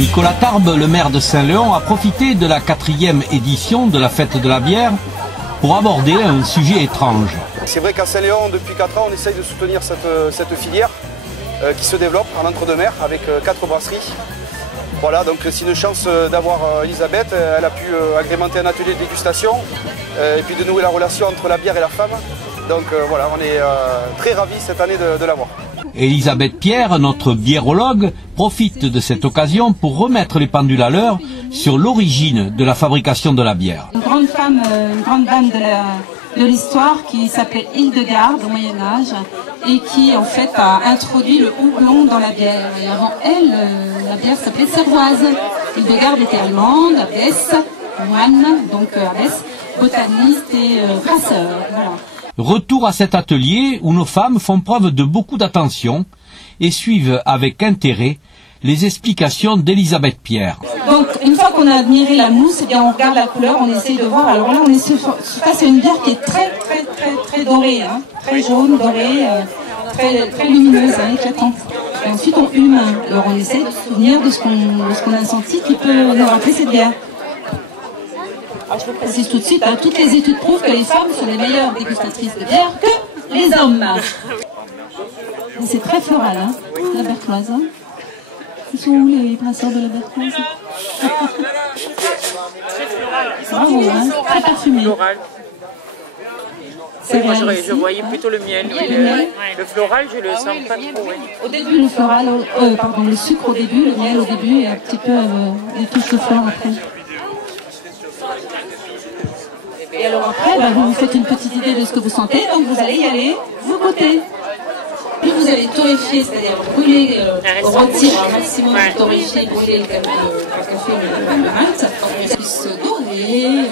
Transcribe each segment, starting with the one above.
Nicolas Tarbes, le maire de Saint-Léon, a profité de la 4e édition de la fête de la bière pour aborder un sujet étrange. C'est vrai qu'à Saint-Léon, depuis 4 ans, on essaye de soutenir cette filière qui se développe en entre-deux-mers avec 4 brasseries. Voilà, donc c'est une chance d'avoir Elisabeth. Elle a pu agrémenter un atelier de dégustation et puis de nouer la relation entre la bière et la femme. Donc voilà, on est très ravis cette année de l'avoir. Elisabeth Pierre, notre biérologue, profite de cette occasion pour remettre les pendules à l'heure sur l'origine de la fabrication de la bière. Une grande femme, une grande dame de l'histoire qui s'appelait Hildegarde au Moyen-Âge et qui en fait a introduit le houblon dans la bière. Et avant elle, la bière s'appelait cervoise. Hildegarde était allemande, abbesse, moine, donc abbesse, botaniste et brasseur. Voilà. Retour à cet atelier où nos femmes font preuve de beaucoup d'attention et suivent avec intérêt les explications d'Elisabeth Pierre. Donc une fois qu'on a admiré la mousse, eh bien on regarde la couleur, on essaye de voir. Alors là on est face à une bière qui est très dorée, hein, très jaune, dorée, très lumineuse, hein, éclatante. Et ensuite on hume. Alors on essaye de se souvenir de ce qu'on a senti qui peut nous rappeler cette bière. Alors je vous précise tout de suite, hein, toutes les études prouvent que les femmes sont les meilleures dégustatrices de bière que les hommes. C'est très floral, hein, la bertoise. Hein. Ils sont où les brasseurs de la bertoise? Bravo, hein, très parfumé. Moi, je voyais plutôt le miel. Le floral, je le sens pas trop. Oui. Au début, le floral, pardon, le sucre au début, le miel au début et un petit peu des touches de fleurs après. Et alors après, vous vous faites une petite idée de ce que vous sentez, donc vous allez y aller, vous goûtez. Puis vous allez torréfier, c'est-à-dire brûler, rôtir un maximum de torréfier, brûler le café, le malt, plus doré,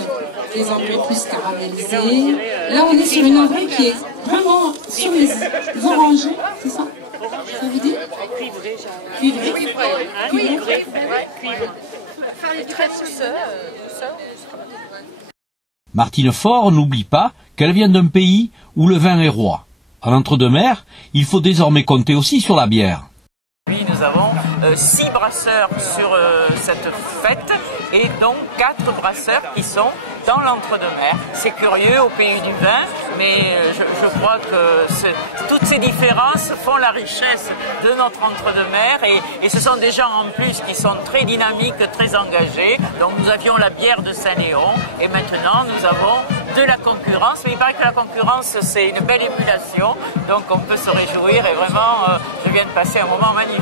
des enduits plus caramélisés. Là, on est sur une enduit qui est vraiment sur les oranges, c'est ça? Ça vous dit? Cuivré. Cuivré. Faire les traits douceurs. Martine Faure n'oublie pas qu'elle vient d'un pays où le vin est roi. À l'entre-deux-mers, il faut désormais compter aussi sur la bière. Oui, nous avons 6 brasseurs sur cette fête et donc 4 brasseurs qui sont dans l'entre-deux-mers. C'est curieux au pays du vin, mais je crois que toutes ces différences font la richesse de notre entre-deux-mers et ce sont des gens en plus qui sont très dynamiques, très engagés. Donc nous avions la bière de Saint-Léon et maintenant nous avons de la concurrence, mais il paraît que la concurrence c'est une belle émulation, donc on peut se réjouir et vraiment je viens de passer un moment magnifique.